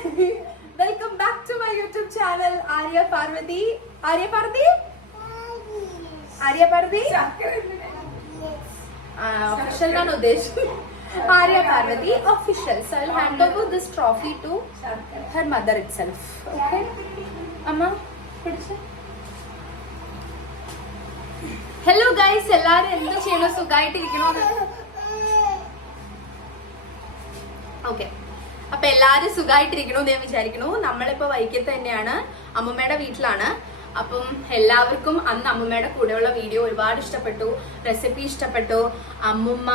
Welcome back to my YouTube channel, Arya Parvati. Arya Parvati? Arya Parvati? Official na Udesh. Arya Parvati, official. So I'll hand over this trophy to her mother itself. Okay? Amma, hello guys, എല്ലാരും എന്താ ചെയ്യുന്നു? സുഖമായിട്ടിരിക്കണോ? Okay, അപ്പൊ എല്ലാരും സുഖമായിട്ടിരിക്കണമെന്ന് ഞാൻ വിചാരിക്കുന്നു. നമ്മളിപ്പോ വൈക്കത്ത് തന്നെയാണ്, അമ്മൂമ്മയുടെ വീട്ടിലാണ്. അപ്പം എല്ലാവർക്കും അന്ന് അമ്മൂമ്മയുടെ കൂടെയുള്ള വീഡിയോ ഒരുപാട് ഇഷ്ടപ്പെട്ടു, റെസിപ്പി ഇഷ്ടപ്പെട്ടു. അമ്മുമ്മ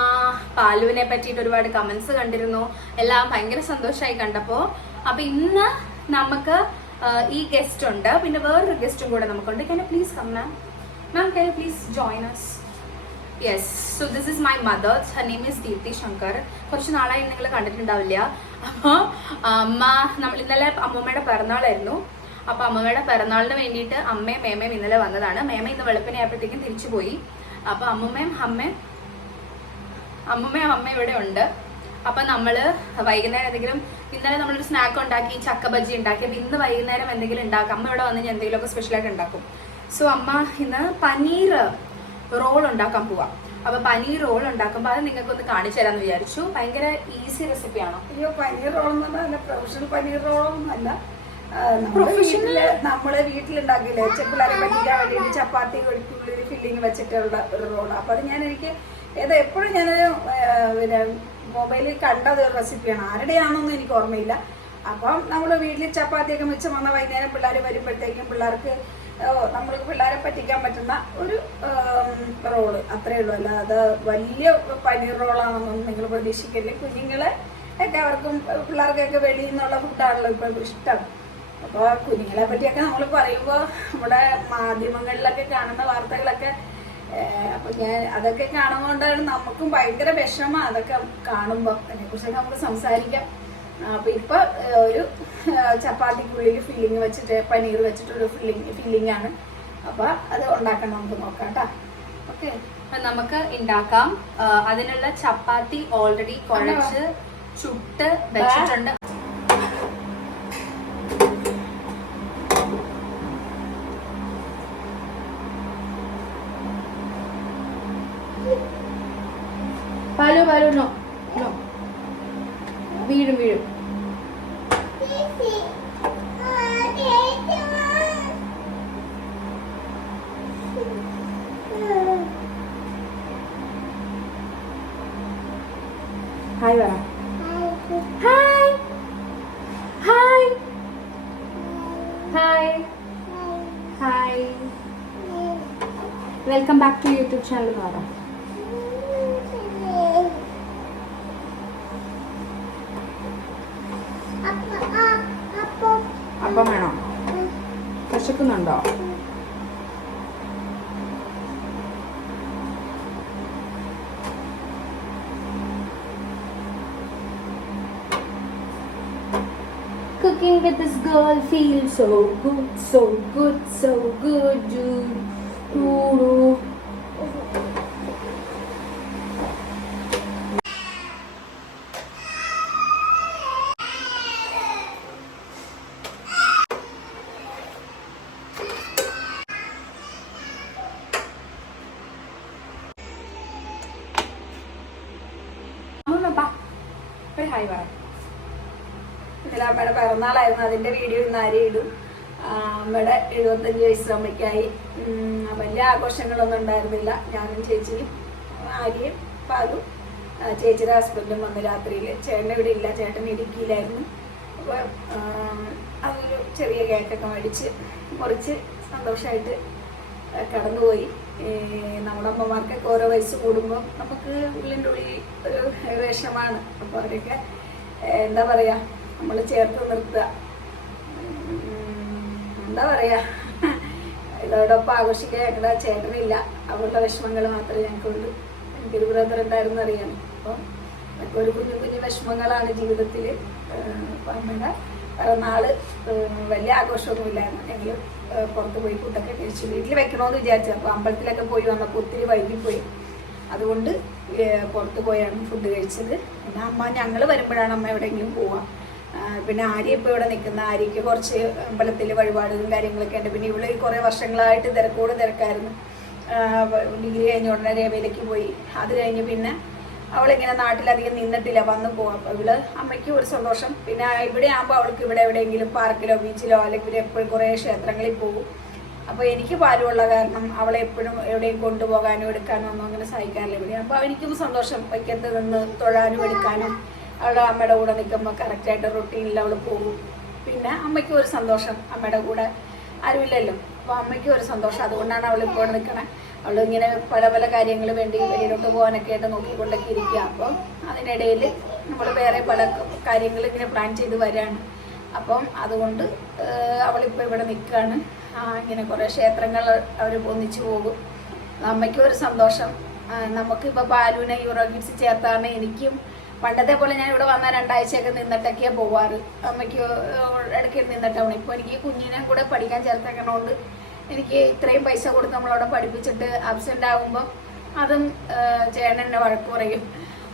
പാലുവിനെ പറ്റിയിട്ട് ഒരുപാട് കമന്റ്സ് കണ്ടിരുന്നു. എല്ലാം ഭയങ്കര സന്തോഷമായി കണ്ടപ്പോ. അപ്പൊ ഇന്ന് നമുക്ക് ഈ ഗസ്റ്റ് ഉണ്ട്, പിന്നെ വേറൊരു ഗസ്റ്റും കൂടെ നമുക്കുണ്ട്. Can you please come, ma'am? Ma'am, can you please join us? Yes, so this is my mother. Her name is Deepthi Shankar. കുറച്ച് നാളായി നിങ്ങൾ കണ്ടിട്ടുണ്ടാവില്ല. അപ്പോൾ നമ്മൾ ഇന്നലെ അമ്മൂമ്മയുടെ പിറന്നാളായിരുന്നു. അപ്പോൾ അമ്മൂമ്മയുടെ പിറന്നാളിന് വേണ്ടിയിട്ട് അമ്മയും മേമയും ഇന്നലെ വന്നതാണ്. മേമ ഇന്ന് വെളുപ്പിനെ ആയപ്പോഴത്തേക്കും തിരിച്ചു പോയി. അപ്പോൾ അമ്മൂമ്മയും അമ്മ ഇവിടെ ഉണ്ട്. അപ്പം നമ്മൾ വൈകുന്നേരം എന്തെങ്കിലും, ഇന്നലെ നമ്മളൊരു സ്നാക്ക് ഉണ്ടാക്കി, ചക്ക ബജ്ജി ഉണ്ടാക്കി. അപ്പം ഇന്ന് വൈകുന്നേരം എന്തെങ്കിലും ഉണ്ടാക്കും. അമ്മ ഇവിടെ വന്ന് ഞാൻ എന്തെങ്കിലുമൊക്കെ സ്പെഷ്യലായിട്ട് ഉണ്ടാക്കും. സോ അമ്മ ഇന്ന് പനീർ റോൾ ഉണ്ടാക്കാൻ പോവാം. അപ്പൊ പനീർ റോൾ ഉണ്ടാക്കുമ്പോൾ അത് നിങ്ങൾക്ക് ഒന്ന് കാണിച്ചു തരാന്ന് വിചാരിച്ചു. ഭയങ്കര ഈസി റെസിപ്പിയാണോ? അയ്യോ, പനീർ റോളൊന്നും അല്ല, പ്രൊഫഷണൽ പനീർ റോളൊന്നും അല്ല. നമ്മള് വീട്ടിലുണ്ടാക്കില്ലേ, പിള്ളേരെ പറ്റിക്കാൻ വേണ്ടിയിട്ട് ചപ്പാത്തി കൊഴുക്കുള്ളിൽ ഫില്ലിങ് വെച്ചിട്ടുള്ള ഒരു റോള്. അപ്പൊ അത് എപ്പോഴും ഞാനൊരു പിന്നെ മൊബൈലിൽ കണ്ടത് ഒരു റെസിപ്പിയാണ്. ആരുടെയാണെന്നൊന്നും എനിക്ക് ഓർമ്മയില്ല. അപ്പം നമ്മൾ വീട്ടിൽ ചപ്പാത്തിയൊക്കെ വെച്ച് വന്ന വൈകുന്നേരം പിള്ളേർ വരുമ്പോഴത്തേക്കും നമ്മൾക്ക് പിള്ളേരെ പറ്റിക്കാൻ പറ്റുന്ന ഒരു റോള്, അത്രയേ ഉള്ളൂ. അല്ലാതെ വലിയ പനീർ റോളാണെന്നൊന്നും നിങ്ങൾ പ്രതീക്ഷിക്കില്ല. കുഞ്ഞുങ്ങളെ ഒക്കെ പിള്ളേർക്കൊക്കെ വെളിയിൽ നിന്നുള്ള ഫുഡാണല്ലോ ഇപ്പം ഇഷ്ടം. അപ്പോൾ കുഞ്ഞുങ്ങളെ പറ്റിയൊക്കെ നമ്മൾ പറയുമ്പോൾ നമ്മുടെ മാധ്യമങ്ങളിലൊക്കെ കാണുന്ന വാർത്തകളൊക്കെ, അപ്പം ഞാൻ അതൊക്കെ കാണുന്നതുകൊണ്ടാണ് നമുക്കും ഭയങ്കര വിഷമം അതൊക്കെ കാണുമ്പോൾ. അതിനെക്കുറിച്ചൊക്കെ നമുക്ക് സംസാരിക്കാം. അപ്പൊ ഇപ്പൊ ഒരു ചപ്പാത്തിക്കുള്ളിൽ ഫില്ലിങ് വെച്ചിട്ട് പനീർ വെച്ചിട്ടൊരു ഫില്ലിംഗ് ആണ്. അപ്പൊ അത് ഉണ്ടാക്കണം, നമുക്ക് നോക്കാം കേട്ടോ. ഓക്കെ, നമുക്ക് ഉണ്ടാക്കാം. അതിനുള്ള ചപ്പാത്തി ഓൾറെഡി കുഴച്ച് ചുട്ട് വെച്ചിട്ടുണ്ട്. പാലു നോ നോ, വീഴും. ഹായ് പറ. Hi hi hi hi, welcome back to YouTube channel എന്ന് പറ. അപ്പം വേണോ? വിശക്കുന്നുണ്ടോ? Cooking with this girl feels so good, so good, so good, dude. Hi പറ. അമ്മയുടെ പിറന്നാളായിരുന്നു, അതിന്റെ വീഡിയോ ഇന്ന് ഇടും. അമ്മയുടെ 75 വയസ്സ് അമ്മയ്ക്കായി. വലിയ ആഘോഷങ്ങളൊന്നും ഉണ്ടായിരുന്നില്ല. ഞാനും ചേച്ചിയും ആര്യയും പാലും ചേച്ചിയുടെ ഹസ്ബൻഡും വന്ന് രാത്രിയിൽ. ചേട്ടൻ ഇവിടെ ഇല്ല, ചേട്ടൻ ഇടുക്കിയിലായിരുന്നു. അപ്പോൾ അതൊരു ചെറിയ കേക്കൊക്കെ മുറിച്ച് സന്തോഷമായിട്ട് കടന്നുപോയി. നമ്മുടെ അമ്മമാർക്കൊക്കെ ഓരോ വയസ്സ് കൂടുമ്പോൾ നമുക്ക് ഉള്ളിൻ്റെ ഉള്ളിൽ ഒരു വിഷമാണ്. അപ്പോൾ അവരൊക്കെ എന്താ പറയുക, നമ്മൾ ചേർത്ത് നിർത്തുക. എന്താ പറയുക, ഇതോടൊപ്പം ആഘോഷിക്കാൻ ഞങ്ങളുടെ ചേട്ടനില്ല. അവരുടെ വിഷമങ്ങൾ മാത്രമേ ഞങ്ങൾക്കുള്ളൂ. എനിക്കൊരു ബ്രദർ ഉണ്ടായിരുന്നു, അറിയാം. അപ്പം അതൊക്കെ ഒരു കുഞ്ഞു വിഷമങ്ങളാണ് ജീവിതത്തിൽ. അപ്പം അമ്മയുടെ പിറന്നാള് വലിയ ആഘോഷമൊന്നുമില്ലായിരുന്നു. ഞങ്ങൾ പുറത്ത് പോയി ഫുഡൊക്കെ കഴിച്ചു. വീട്ടിൽ വെക്കണമെന്ന് വിചാരിച്ചു. അപ്പോൾ അമ്പലത്തിലൊക്കെ പോയി വന്നപ്പോൾ ഒത്തിരി വൈകിപ്പോയി. അതുകൊണ്ട് പുറത്ത് പോയാണ് ഫുഡ് കഴിച്ചത്. പിന്നെ ഞങ്ങൾ വരുമ്പോഴാണ് അമ്മ എവിടെയെങ്കിലും പോവാം. പിന്നെ ആര്യ ഇപ്പോൾ ഇവിടെ നിൽക്കുന്ന ആര്യയ്ക്ക് കുറച്ച് അമ്പലത്തിൽ വഴിപാടുകളും കാര്യങ്ങളൊക്കെ ഉണ്ട്. പിന്നെ ഇവിടെ കുറേ വർഷങ്ങളായിട്ട് തിരക്കായിരുന്നു. ഡിഗ്രി കഴിഞ്ഞ ഉടനെ രേവയിലേക്ക് പോയി. അത് കഴിഞ്ഞ് പിന്നെ അവളിങ്ങനെ നാട്ടിലധികം നിന്നിട്ടില്ല, വന്നു പോകാം. അപ്പോൾ ഇവള് അമ്മയ്ക്ക് ഒരു സന്തോഷം. പിന്നെ ഇവിടെ ആകുമ്പോൾ അവൾക്ക് ഇവിടെ എവിടെയെങ്കിലും പാർക്കിലോ ബീച്ചിലോ അല്ലെങ്കിൽ എപ്പോഴും കുറേ ക്ഷേത്രങ്ങളിൽ പോകും. അപ്പോൾ എനിക്ക് പാലുള്ള കാരണം അവളെ എപ്പോഴും എവിടെയും കൊണ്ടുപോകാനോ എടുക്കാനോ ഒന്നും അങ്ങനെ സഹായിക്കാറില്ല. ഇവിടെ അപ്പോൾ എനിക്കും സന്തോഷം, വൈക്കത്ത് നിന്ന് തൊഴാനും എടുക്കാനും. അവളുടെ അമ്മയുടെ കൂടെ നിൽക്കുമ്പോൾ കറക്റ്റായിട്ട് റൊട്ടീനിൽ അവൾ പോകും. പിന്നെ അമ്മയ്ക്കും ഒരു സന്തോഷം, അമ്മയുടെ കൂടെ ആരുമില്ലല്ലോ, അപ്പോൾ അമ്മയ്ക്കും ഒരു സന്തോഷം. അതുകൊണ്ടാണ് അവളിപ്പോൾ നിൽക്കണേ. അവളിങ്ങനെ പല കാര്യങ്ങൾ വേണ്ടി വെളിയിലോട്ട് പോകാനൊക്കെ ആയിട്ട് നോക്കിക്കൊണ്ടൊക്കെ ഇരിക്കുക. അപ്പോൾ അതിനിടയിൽ നമ്മൾ വേറെ പല കാര്യങ്ങൾ ഇങ്ങനെ പ്ലാൻ ചെയ്ത് വരികയാണ്. അപ്പം അതുകൊണ്ട് അവളിപ്പോൾ ഇവിടെ നിൽക്കുകയാണ്. ഇങ്ങനെ കുറേ ക്ഷേത്രങ്ങൾ അവർ ഒന്നിച്ചു പോകും. അമ്മയ്ക്കും ഒരു സന്തോഷം. നമുക്കിപ്പോൾ ബാലുവിനെ യൂറോ കിഡ്സ് ചേർത്താണ്. എനിക്കും പണ്ടത്തെ പോലെ ഞാൻ ഇവിടെ വന്നാൽ 2 ആഴ്ചയൊക്കെ നിന്നിട്ടൊക്കെയാണ് പോവാറ്. അമ്മയ്ക്ക് ഇടയ്ക്ക് നിന്നിട്ടാണ്. ഇപ്പോൾ എനിക്ക് കുഞ്ഞിനെ കൂടെ പഠിക്കാൻ ചേർത്തേക്കണോണ്ട് എനിക്ക് ഇത്രയും പൈസ കൊടുത്ത് നമ്മളവിടെ പഠിപ്പിച്ചിട്ട് ആബ്സെൻ്റ് ആകുമ്പോൾ അതും ചേട്ടൻ എന്നെ വഴക്ക് പറയും.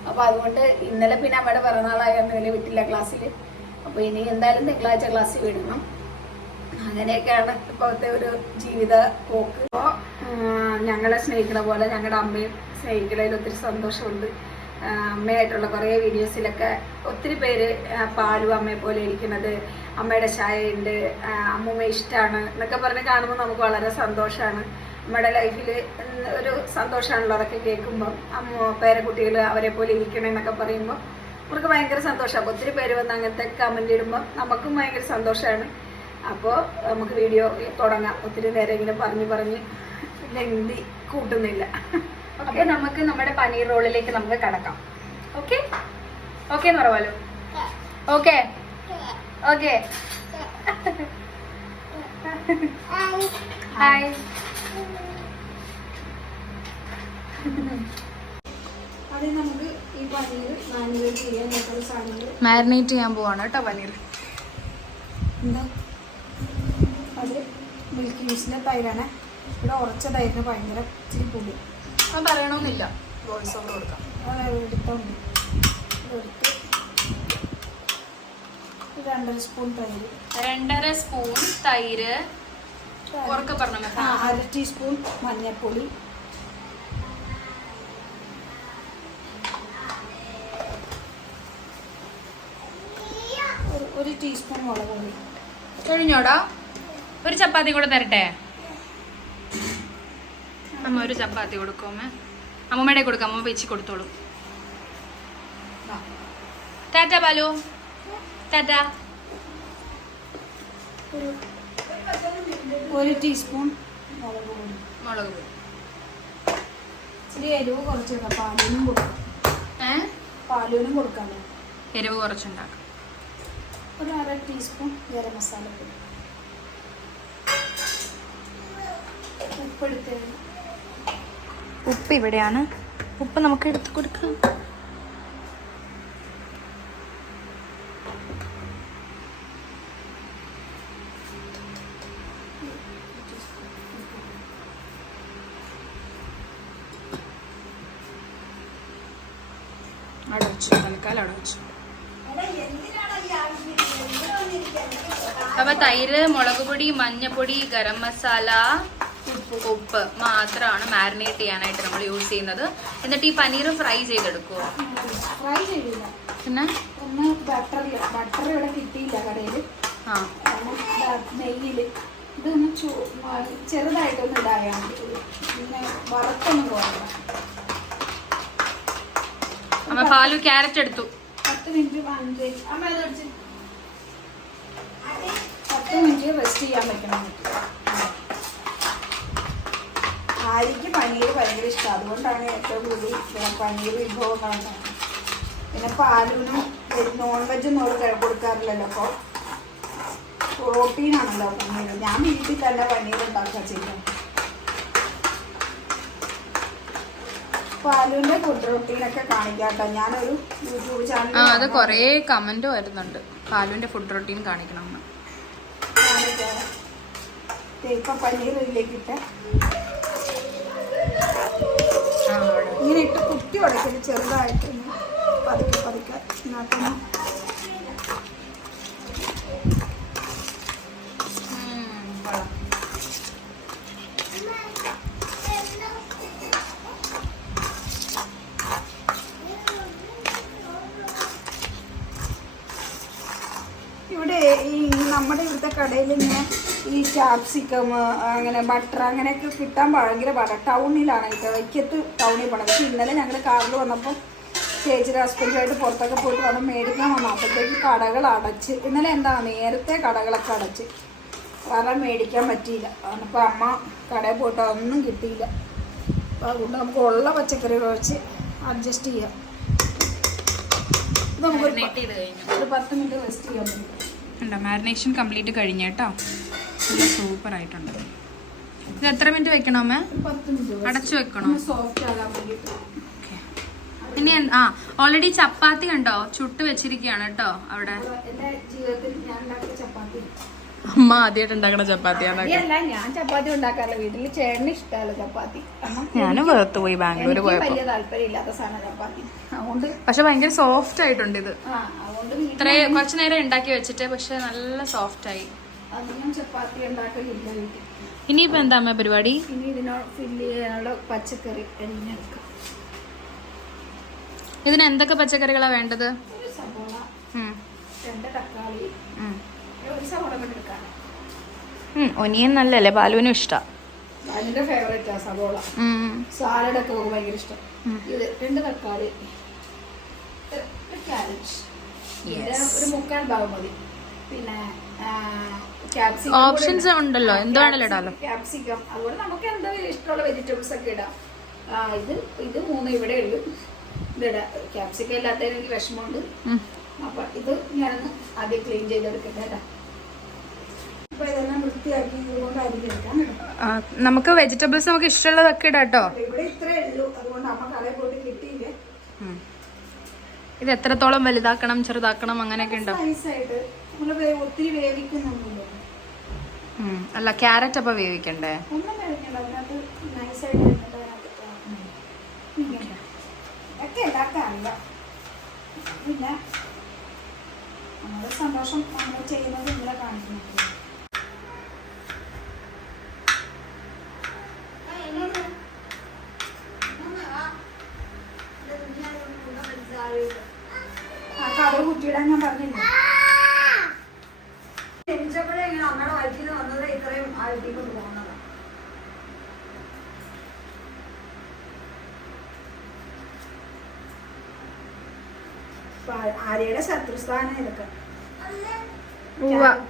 അപ്പോൾ അതുകൊണ്ട് ഇന്നലെ പിന്നെ അമ്മയുടെ പിറന്നാളായിരുന്നു, ഇന്നലെ വിട്ടില്ല ക്ലാസ്സിൽ. അപ്പോൾ ഇനി എന്തായാലും തിങ്കളാഴ്ച ക്ലാസ്സിൽ വിടണം. അങ്ങനെയൊക്കെയാണ് ഇപ്പോഴത്തെ ഒരു ജീവിത പോക്ക്. അപ്പോൾ ഞങ്ങളെ സ്നേഹിക്കുന്ന പോലെ ഞങ്ങളുടെ അമ്മയും സ്നേഹിക്കുന്നതിൽ ഒത്തിരി സന്തോഷമുണ്ട്. അമ്മയായിട്ടുള്ള കുറേ വീഡിയോസിലൊക്കെ ഒത്തിരി പേര് പാലു അമ്മയെ പോലെ ഇരിക്കുന്നത്, അമ്മയുടെ ചായയുണ്ട്, അമ്മൂമ്മ ഇഷ്ടമാണ് എന്നൊക്കെ പറഞ്ഞ് കാണുമ്പോൾ നമുക്ക് വളരെ സന്തോഷമാണ്. നമ്മുടെ ലൈഫിൽ ഒരു സന്തോഷമാണല്ലോ അതൊക്കെ കേൾക്കുമ്പം. പേരക്കുട്ടികൾ അവരെ പോലെ ഇരിക്കണമെന്നൊക്കെ പറയുമ്പോൾ നമുക്ക് ഭയങ്കര സന്തോഷമാണ്. ഒത്തിരി പേര് വന്ന് അങ്ങനത്തെ കമൻ്റ് ഇടുമ്പോൾ നമുക്കും ഭയങ്കര സന്തോഷമാണ്. അപ്പോൾ നമുക്ക് വീഡിയോ തുടങ്ങാം. ഒത്തിരി നേരം ഇങ്ങനെ പറഞ്ഞ് ലെങ്തി കൂട്ടുന്നില്ല. അപ്പൊ നമുക്ക് നമ്മുടെ പനീർ റോളിലേക്ക് നമുക്ക് കടക്കാം. ഓക്കെ ഓക്കെ എന്ന് പറയാലോ. Okay okay hi. അത് നമുക്ക് ഈ പനീർ മാരിനേറ്റ് ചെയ്യാൻ പോവാണ് കേട്ടോ പനീർ. എന്താ അത് മിൽക്ക് യൂസിൻ്റെ തൈരാണ്. ഇവിടെ ഉറച്ച തൈരിന് ഭയങ്കര ഇച്ചിരി പുളി. അത് പറയണമെന്നില്ല, വോയിസ് ഓവർ കൊടുക്കാം. എടുത്തോണ്ട് എടുത്ത് 2.5 സ്പൂൺ തൈര്, 2.5 സ്പൂൺ തൈര്, ഉറക്കെ പറഞ്ഞ 1/2 ടീസ്പൂൺ മഞ്ഞൾപ്പൊടി, 1 ടീസ്പൂൺ മുളക് പൊടി. കഴിഞ്ഞോടാ? ഒരു ചപ്പാത്തി കൂടെ തരട്ടെ? അമ്മ ഒരു ചപ്പാത്തി കൊടുക്കും. അമ്മമ്മയുടെ കൊടുക്കാം, അമ്മ വെച്ച് കൊടുത്തോളൂ. ടാറ്റ ബാലു, ടാറ്റ. 1 ടീസ്പൂൺ മുളക് പൊടി. ഇച്ചിരി എരിവ് കുറച്ച് പാലിനും കൊടുക്കാം. പാലിനും കൊടുക്കാമോ? എരിവ് കുറച്ചുണ്ടാക്കാം. 1/2 ടീസ്പൂൺ ഗരം മസാലപ്പൊടി. ഉപ്പെടുത്ത്, ഉപ്പ് ഇവിടെയാണ്. ഉപ്പ് നമുക്ക് എടുത്ത് കൊടുക്കാം. അവിടെ വെച്ചു, തൽക്കാലം അവിടെ വെച്ചു. അപ്പൊ തൈര്, മുളക് പൊടി, മഞ്ഞപ്പൊടി, ഗരം മസാല, ഉപ്പ് മാത്രമാണ് മാരിനേറ്റ് ചെയ്യാനായിട്ട് നമ്മൾ യൂസ് ചെയ്യുന്നത്. എന്നിട്ട് ഈ പനീർ ഫ്രൈ ചെയ്തെടുക്കുമോ? ഫ്രൈ ചെയ്തില്ല, പിന്നെ ഒന്ന് ബട്ടർ ഇവിടെ കിട്ടിയില്ല കടയിൽ. നെയ്യിൽ ഇതൊന്ന് ചെറുതായിട്ടൊന്ന് ഇതായാൽ മതി. പിന്നെ വറുത്തൊന്നും പോകണ്ട. അമ്മ പാലു ക്യാരറ്റ് എടുത്തു. 10 മിനിറ്റ് 10 മിനിറ്റ് റെസ്റ്റ് ചെയ്യാൻ വെക്കണം. ആര്യയ്ക്ക് പനീർ ഭയങ്കര ഇഷ്ടമാണ്, അതുകൊണ്ടാണ് ഏറ്റവും കൂടുതൽ പനീർ വിഭവങ്ങളാണ്. പിന്നെ പാലുവിനും നോൺ വെജൊന്നും അവർ കൊടുക്കാറില്ലല്ലോ. അപ്പോൾ പ്രോട്ടീനാണല്ലോ പനീർ. ഞാൻ വീട്ടിൽ തന്നെ പനീർ ഉണ്ടാക്കുക ചെയ്യാം. പാലുവിന്റെ ഫുഡ് റൊട്ടീനൊക്കെ കാണിക്കാട്ടോ. ഞാനൊരു യൂട്യൂബ് ചാനൽ, അത് കുറേ കമന്റ് വരുന്നുണ്ട് പാലുവിന്റെ ഫുഡ് റൊട്ടീൻ കാണിക്കണം. ഇപ്പൊ പനീർ ഇതിലേക്കിട്ട് ഇങ്ങനെ ഇട്ട് കുത്തി ഉടക്കല് ചെറുതായിട്ട് പതുക്കെ ഇതിനകത്തൊന്ന് ഈ നമ്മുടെ ഇവിടുത്തെ കടയിൽ ഇങ്ങനെ ഈ ക്യാപ്സിക്കം അങ്ങനെ ബട്ടർ അങ്ങനെയൊക്കെ കിട്ടാൻ ഭയങ്കര പാടാണ്. ടൗണിലാണ് കേട്ടോ, വൈക്കത്ത് ടൗണിൽ പോകണം. പക്ഷേ ഇന്നലെ ഞങ്ങൾ കാറിൽ വന്നപ്പോൾ ചേച്ചിയുടെ ഹസ്ബൻഡുമായിട്ട് പുറത്തൊക്കെ പോയിട്ട് വന്ന് മേടിക്കാൻ വന്നു. അപ്പോഴത്തേക്ക് കടകൾ അടച്ച്. ഇന്നലെ എന്താണ് നേരത്തെ കടകളൊക്കെ അടച്ച്, കാരണം മേടിക്കാൻ പറ്റിയില്ല. അപ്പോൾ അമ്മ കടയിൽ പോയിട്ട് അതൊന്നും കിട്ടിയില്ല. അപ്പോൾ അതുകൊണ്ട് നമുക്ക് ഉള്ള പച്ചക്കറികൾ വെച്ച് അഡ്ജസ്റ്റ് ചെയ്യാം. ഇത് നമുക്കൊരു 10 മിനിറ്റ് റെസ്റ്റ് ചെയ്യാൻ പറ്റും. മാരിനേഷൻ കംപ്ലീറ്റ് കഴിഞ്ഞ കേട്ടോ, നല്ല സൂപ്പർ ആയിട്ടുണ്ട്. ഇത് എത്ര മിനിറ്റ് വെക്കണോ അമ്മ? 10 മിനിറ്റ് അടച്ചു വെക്കണോ? സോഫ്റ്റ് ആകാൻ വേണ്ടിയിട്ട്. ഇനി ഓൾറെഡി ചപ്പാത്തി കണ്ടോ ചുട്ട് വെച്ചിരിക്കുകയാണ് കേട്ടോ അവിടെ. എൻ്റെ ജീവിതത്തിൽ ഞാൻ ഉണ്ടാക്കിയ ചപ്പാത്തി അമ്മ ആദ്യമായിട്ട് ഉണ്ടാക്കണ ചപ്പാത്തിയാണ്. ഞാൻ ചപ്പാത്തി ഉണ്ടാക്കാറില്ല, വീട്ടിൽ ചേട്ടന് ഇഷ്ടമല്ല ചപ്പാത്തി. ഞാനും വെറുത്തു പോയി ബാംഗ്ലൂർ പോയപ്പോ. വലിയ താല്പര്യം ഇല്ലാത്ത സാധനം ചപ്പാത്തി. അതുകൊണ്ട് പക്ഷെ ഭയങ്കര സോഫ്റ്റ് ആയിട്ടുണ്ട് ഇത്. അതുകൊണ്ട് ഇത്രയും കുറച്ചു നേരം ഉണ്ടാക്കി വെച്ചിട്ട് പക്ഷെ നല്ല സോഫ്റ്റ് ആയി. അധികം ചപ്പാത്തി ഉണ്ടാക്കലില്ല വീട്ടിൽ. ഇനിയിപ്പോ എന്താ അമ്മ പരിപാടി? ഇനി ഇതിനോട് ഫില്ല് ചെയ്യാനുള്ള പച്ചക്കറി അരിഞ്ഞെടുക്കാം. ഇതിന് എന്തൊക്കെ പച്ചക്കറികളാ വേണ്ടത്? ഒരു സവോള, 2 തക്കാളി, ഒരു സവോള എടുക്കാം. ഒനിയൻ നല്ലല്ലേ, ബാലുവിനും ഇഷ്ടം. അതിന്റെ ഫേവറേറ്റാ സവോള. സാലഡൊക്കെ ഭയങ്കര ഇഷ്ടം. ഇത് 2 തക്കാളി, ക്യാരറ്റ്, ഒരു 3/4 ഭാഗം മതി. പിന്നെ ഓപ്ഷൻസ് ഉണ്ടല്ലോ, എന്ത് വേണേലും ഇടാലോ. ക്യാപ്സിക്കം, അതുപോലെ നമുക്ക് എന്താ ഇഷ്ടമുള്ള വെജിറ്റബിൾസ് ഒക്കെ ഇടാം. ഇത് 3 ഇവിടെ ഉള്ളു. ഇതിടാം. ക്യാപ്സിക്കം ഇല്ലാത്തതിന് എനിക്ക് വിഷമമുണ്ട്. അപ്പൊ ഇത് ഞാനൊന്ന് ആദ്യം ക്ലീൻ ചെയ്തെടുക്കട്ടെ കേട്ടോ. അപ്പൊ ഇതെല്ലാം വൃത്തിയാക്കി ഇതുകൊണ്ട് അരിഞ്ഞെടുക്കാം. നമുക്ക് വെജിറ്റബിൾസ് നമുക്ക് ഇഷ്ടമുള്ളതൊക്കെ ഇടാം കേട്ടോ. ഇവിടെ ഇത്രേ ഉള്ളൂ, അതുകൊണ്ട് അമ്മ കടയിൽ പോയിട്ട് കിട്ടിയില്ലേ. ഇത് എത്രത്തോളം വലുതാക്കണം ചെറുതാക്കണം അങ്ങനെയൊക്കെ ഉണ്ടോ? നൈസായിട്ട് നമ്മള് ഒത്തിരി വേവിക്കുന്നൊന്നുമില്ല. അല്ല ക്യാരറ്റ് അപ്പൊ വേവിക്കണ്ടേ? ഒന്നും വേവിക്കണ്ട, അതിനകത്ത് നൈസായിട്ട് ഒക്കെ ഉണ്ടാക്കാറില്ല. പിന്നെ നമ്മുടെ സന്തോഷം നമ്മൾ ചെയ്യുന്നത് നിങ്ങളെ കാണിക്കുന്നു. കടവ് കുട്ടിയിടാൻ ഞാൻ പറഞ്ഞില്ല. ജനിച്ചപ്പോഴേ ഇങ്ങനെ അമ്മയുടെ വയറ്റിൽ വന്നത് ഇത്രയും ആഴ്ചക്കൊണ്ട് പോകുന്നതാണ്. ആര്യയുടെ ശത്രുസ്ഥാനം ഇതൊക്കെ.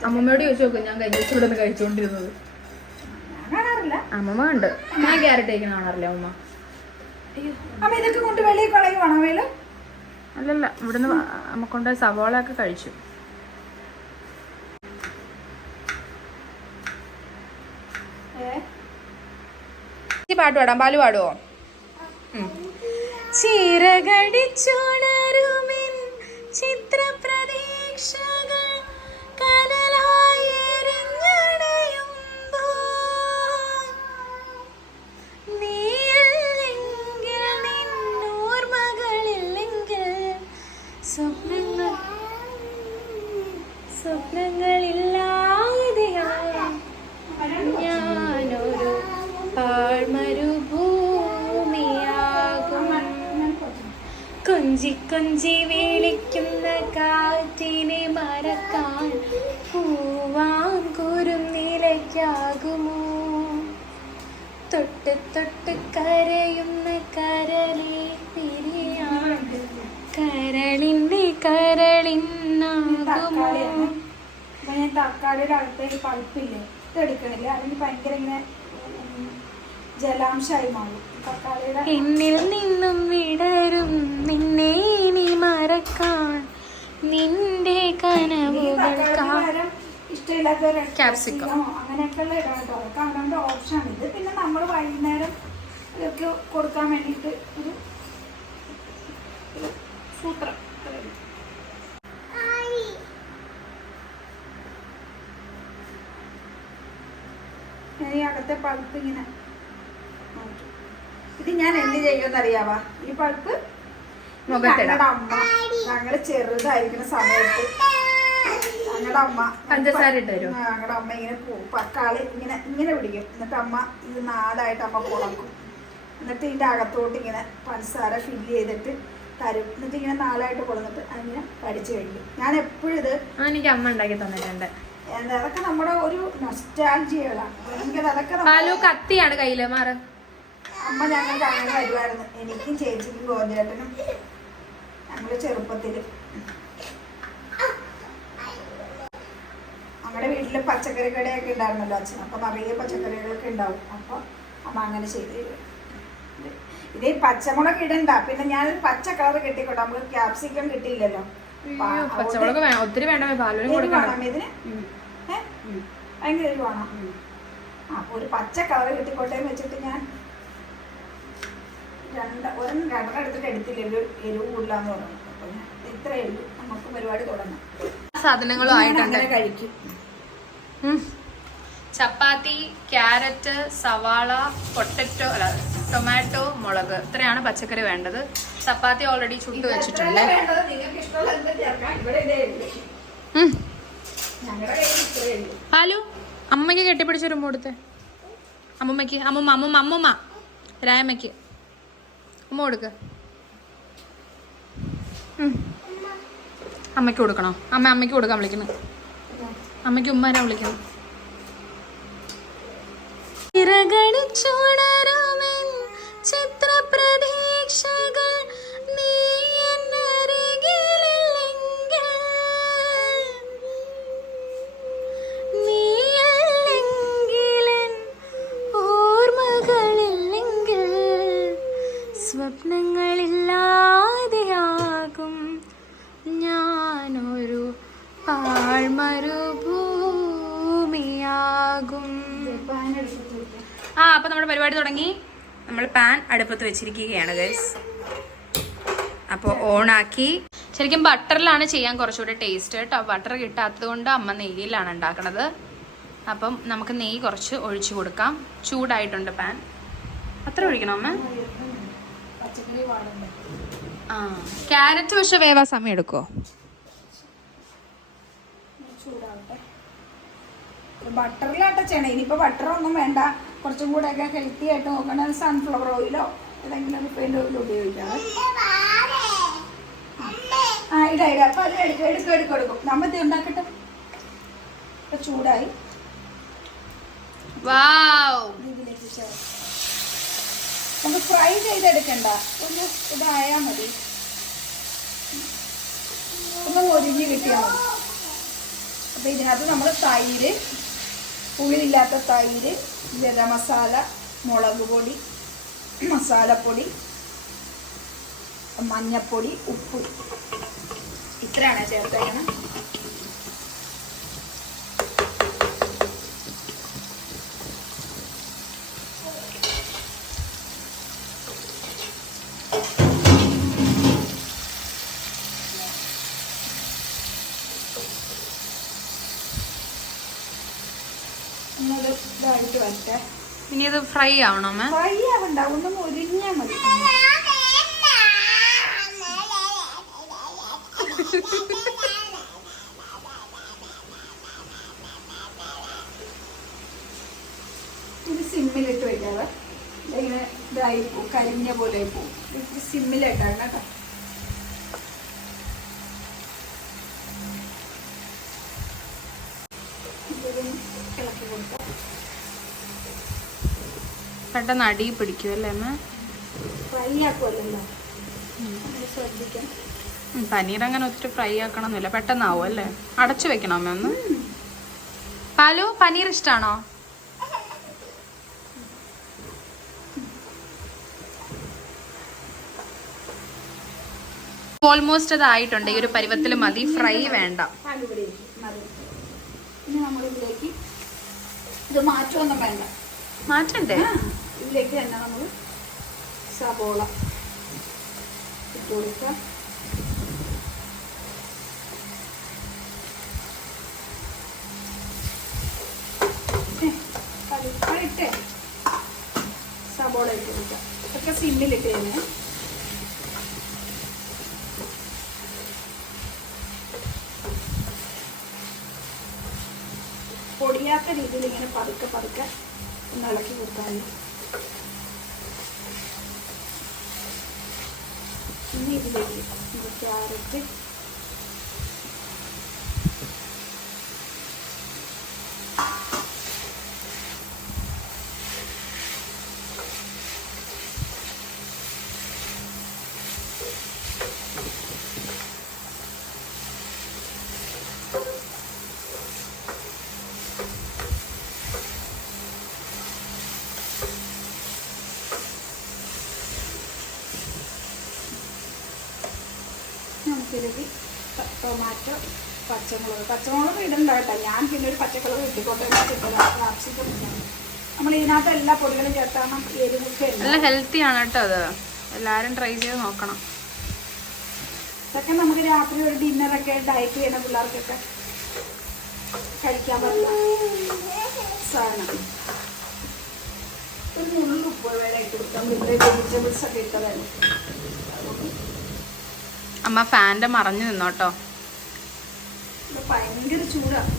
അമ്മമ്മയോട് ചോദിച്ചു നോക്കും, ഞാൻ കഴിഞ്ഞ ദിവസം ഇവിടെ നിന്ന് കഴിച്ചുകൊണ്ടിരുന്നത്. ഞാൻ കാണാറില്ല. അമ്മമ്മ ഉണ്ട്, ഞാൻ ക്യാരറ്റ് കഴിക്കുന്ന കാണാറില്ല അമ്മ. അമ്മ ഇതൊക്കെ കൊണ്ട് വെളിയിൽ കളയുവാണോ വേല? അല്ലല്ല, ഇവിടുന്ന് അമ്മ കൊണ്ട് സവാള ഒക്കെ കഴിച്ചു. പാട്ട് പാടാം, പാല് പാടുവോ? ചിറകടിച്ചുണരുമിൻ ചിത്രപ്രതീക്ഷകൾ കനലായെരിഞ്ഞണയുമ്പോൾ നീയില്ലെങ്കിൽ നിന്നോർമകളില്ലെങ്കിൽ സ്വപ്നങ്ങളില്ലാതെയായി ഞാനൊരു പാഴ്മരുഭൂമിയാകും. കൊഞ്ചി കൊഞ്ചി വിളിക്കുന്ന കാറ്റിനെ മറക്കാൻ പൂവാങ്കുരും നിലയ്ക്കാകുമോ? തൊട്ട് തൊട്ട് കരയുന്ന കരളെ പിരിയാൻ കരളിന്റെ കരളിനാകുമോ? ഞാൻ തക്കാളിയുടെ അകത്തേക്ക് പഴുപ്പില്ലേ ഇതെടുക്കണില്ല, അതിന് ഭയങ്കര ഇങ്ങനെ ജലാംശമായി മാറും തക്കാളിയുടെ. എന്നിൽ നിന്നും വിടരും നിന്നെ ഇനി മറക്കാൻ നിന്റെ കനവുകൾ ഇഷ്ടമില്ലാത്ത ക്യാപ്സിക്കം അങ്ങനെയൊക്കെയുള്ള ഇടാം കേട്ടോ. അതൊക്കെ അവരുടെ ഓപ്ഷനാണ്. ഇത് പിന്നെ നമ്മൾ വൈകുന്നേരം ഇതൊക്കെ കൊടുക്കാൻ വേണ്ടിയിട്ട് ഒരു സൂത്രം. ഈ അകത്തെ പഴുപ്പ് ഇങ്ങനെ ഇത് ഞാൻ എന്ത് ചെയ്യുമെന്ന് അറിയാവാ? ഈ പഴുപ്പ് ഞങ്ങളുടെ അമ്മ ഞങ്ങള് ചെറുതായിരിക്കുന്ന സമയത്ത് ഞങ്ങളുടെ അമ്മ പഞ്ചസാര ഇട്ട് തരും. ഞങ്ങളുടെ അമ്മ ഇങ്ങനെ തക്കാളി ഇങ്ങനെ ഇങ്ങനെ പിടിക്കും. എന്നിട്ട് അമ്മ ഇത് 4 ആയിട്ട് അമ്മ പുളക്കും. എന്നിട്ട് ഇതിന്റെ അകത്തോട്ട് ഇങ്ങനെ പഞ്ചസാര ഫില്ല് ചെയ്തിട്ട് തരും. എന്നിട്ട് ഇങ്ങനെ 4 ആയിട്ട് കൊടുത്തിട്ട് അതിങ്ങനെ കടിച്ചു കഴിക്കും. ഞാൻ എപ്പോഴും ഇത് എനിക്ക് അമ്മ ഉണ്ടാക്കി തന്നിട്ടുണ്ട്. അതൊക്കെ നമ്മുടെ ഒരു നൊസ്റ്റാൾജിയകളാണ്. ഭയങ്കര അതൊക്കെ കത്തിയാണ് കയ്യില് മാറ്. അമ്മ ഞങ്ങൾക്ക് അങ്ങനെ വരുമായിരുന്നു. എനിക്കും ചേച്ചിക്കും ഗോതേട്ടനും ഞങ്ങളുടെ ചെറുപ്പത്തില്. നമ്മുടെ വീട്ടില് പച്ചക്കറി കടയൊക്കെ ഉണ്ടായിരുന്നല്ലോ അച്ഛൻ. അപ്പൊ നിറയെ പച്ചക്കറികളൊക്കെ ഉണ്ടാവും. അപ്പൊ അമ്മ അങ്ങനെ ചെയ്ത് തരും. ഇതേ പച്ചമുളക് ഇടണ്ട. പിന്നെ ഞാനൊരു പച്ച കളർ കിട്ടിക്കോട്ടെ. നമുക്ക് ക്യാപ്സിക്കം കിട്ടിയില്ലല്ലോ. പച്ചമുളക് ഒത്തിരി വേണ്ട. ഇതിന് ഭയങ്കര എരിവാണ്. അപ്പൊ ഒരു പച്ച കളർ കിട്ടിക്കോട്ടെ എന്ന് വെച്ചിട്ട് ഞാൻ രണ്ടെണ്ണം എടുത്തില്ല. ഒരു എരിവ് കൂടില്ലാന്ന് പറഞ്ഞു. അപ്പൊ ഞാൻ ഇത്രയേ ഉള്ളൂ. നമുക്ക് പരിപാടി തുടങ്ങാം. സാധനങ്ങളും ആയിട്ടുണ്ട്. കഴിക്കും. ചപ്പാത്തി, ക്യാരറ്റ്, സവാള, പൊട്ടറ്റോ അല്ല ടൊമാറ്റോ, മുളക്, ഇത്രയാണ് പച്ചക്കറി വേണ്ടത്. ചപ്പാത്തി ഓൾറെഡി ചുട്ട് വെച്ചിട്ടുണ്ട്. ഹലോ, അമ്മയ്ക്ക് കെട്ടിപ്പിടിച്ചൊരു കൊടുത്തേ. അമ്മമ്മയ്ക്ക് അമ്മമ്മ രായമ്മയ്ക്ക് ഉമ്മ കൊടുക്ക. അമ്മയ്ക്ക് കൊടുക്കണോ? അമ്മയ്ക്ക് കൊടുക്കാൻ വിളിക്കണം. അമ്മയ്ക്ക് ഉമ്മാരാ വിളിക്കണം. ചിത്രപ്രതീക്ഷകൾ നീ എന്നരികിലില്ലെങ്കിൽ, നീയല്ലെങ്കിലൻ ഓർമ്മകളില്ലെങ്കിൽ സ്വപ്നങ്ങളില്ലാതെയാകും ഞാനൊരു പാഴ്മരുഭൂമിയാകും. അപ്പൊ നമ്മുടെ പരിപാടി തുടങ്ങി. നമ്മൾ പാൻ അടുപ്പത്ത് വെച്ചിരിക്കുകയാണ് ഗൈസ്. അപ്പോൾ ഓണാക്കി. ശരിക്കും ബട്ടറിലാണ് ചെയ്യാൻ കുറച്ചുകൂടെ ടേസ്റ്റ് കേട്ടോ. ബട്ടർ കിട്ടാത്തത് കൊണ്ട് അമ്മ നെയ്യിലാണ് ഉണ്ടാക്കണത്. അപ്പം നമുക്ക് നെയ്യ് കുറച്ച് ഒഴിച്ചു കൊടുക്കാം. ചൂടായിട്ടുണ്ട് പാൻ. അത്ര ഒഴിക്കണം അമ്മ? ആ, ക്യാരറ്റ് പക്ഷെ വേവാൻ സമയം എടുക്കുമോ? ബട്ടറിലാട്ട ചെയ്യണം. ഇനിയിപ്പോൾ ബട്ടറൊന്നും വേണ്ട. കുറച്ചും കൂടെ ഒക്കെ ഹെൽത്തി ആയിട്ട് നോക്കണ സൺഫ്ലവർ ഓയിലോ ഏതെങ്കിലും റിഫൈൻഡ് ഓയിലോ ഉപയോഗിക്കാം. ഇടാ. അപ്പം അത് എടുക്കും. നമ്മൾ ഇത് ഉണ്ടാക്കട്ടെ. ഇപ്പം ചൂടായി. ഇതിലേക്ക് ചേർത്ത് നമുക്ക് ഫ്രൈ ചെയ്തെടുക്കണ്ട. ഒന്ന് ഇതായാൽ മതി. ഒന്ന് മൊരിഞ്ഞ് കിട്ടിയാൽ മതി. അപ്പം ഇതിനകത്ത് നമ്മൾ തൈര്, പുളിയില്ലാത്ത തൈര്, ഗരം മസാല, മുളക് പൊടി, മസാലപ്പൊടി, മഞ്ഞപ്പൊടി, ഉപ്പ്, ഇത്രയാണ് ചേർത്തേക്കണം. ഇതായിട്ട് വരട്ടെ. ഇനി ഇത് ഫ്രൈ ആവണോ? ഫ്രൈ ആവണ്ട, ഒന്ന് മൊരിഞ്ഞാൽ മതി. ഇത് സിമ്മിലിട്ട് വയ്ക്കാതെ ഇങ്ങനെ ഇതായി പോവും, കരിഞ്ഞ പോലെ ആയി പോവും. ഇത് സിമ്മിലിട്ടാണ് കേട്ടോ. ഇളക്കി കൊടുക്കാം. പെട്ടെന്ന് അടി പിടിക്കും അല്ലേ അമ്മ? ഫ്രൈ ആക്കുമല്ലോ, ശ്രദ്ധിക്കാം. പനീർ അങ്ങനെ ഒത്തിരി ഫ്രൈ ആക്കണമെന്നില്ല, പെട്ടെന്നാവും അല്ലേ? അടച്ചു വെക്കണം അമ്മ ഒന്ന്. പാലു, പനീർ ഇഷ്ടാണോ? ഓൾമോസ്റ്റ് അത് ആയിട്ടുണ്ട്. ഈ ഒരു പരുവത്തിൽ മതി, ഫ്രൈ വേണ്ട. ഇനി നമ്മളിതിലേക്ക് ഇത് മാറ്റമൊന്നും വേണ്ട. മാറ്റണ്ടേ? ഇതിലേക്ക് തന്നെ നമ്മൾ സബോള ഇട്ട് കൊടുക്കാം. ഇട്ടേ സബോള ഇട്ട് കൊടുക്കാം. ഇതൊക്കെ സിമ്മിലിട്ട് തന്നെ. പൊടിയാത്ത രീതിയിൽ ഇങ്ങനെ പതുക്കെ പതുക്കെ ഒന്ന് ഇളക്കി കൊടുക്കാൻ. ഇനി ഇതിലേക്ക് ക്യാരറ്റ് നമുക്കിതിലേക്ക് ടൊമാറ്റോ പച്ചമുളക് ഇടണ്ട കേട്ടോ. ഞാൻ പിന്നെ ഒരു പച്ചക്കളർ ഇട്ടിക്കോട്ടെ ക്യാപ്സിക്കം. നമ്മൾ ഇതിനകത്ത് എല്ലാ പൊടികളും ചേർത്താണം. എരിവൊക്കെ നല്ല ഹെൽത്തിയാണ് കേട്ടോ അത്. എല്ലാവരും ട്രൈ ചെയ്ത് നോക്കണം. ഇതൊക്കെ നമുക്ക് രാത്രി ഒരു ഡിന്നറൊക്കെ ഡയറ്റ് ചെയ്യുന്ന പിള്ളേർക്കൊക്കെ കഴിക്കാൻ പറ്റുന്ന സാധനം. ഒരു നുള്ളു ഉപ്പ് വേറെ ഇട്ട് കൊടുക്കാം. വലിയ വെജിറ്റബിൾസ് ഒക്കെ ഇട്ടതല്ലേ. അമ്മ ഫാൻ്റെ മറഞ്ഞു നിന്നോട്ടോ. ഭയങ്കര ചൂടാണ്.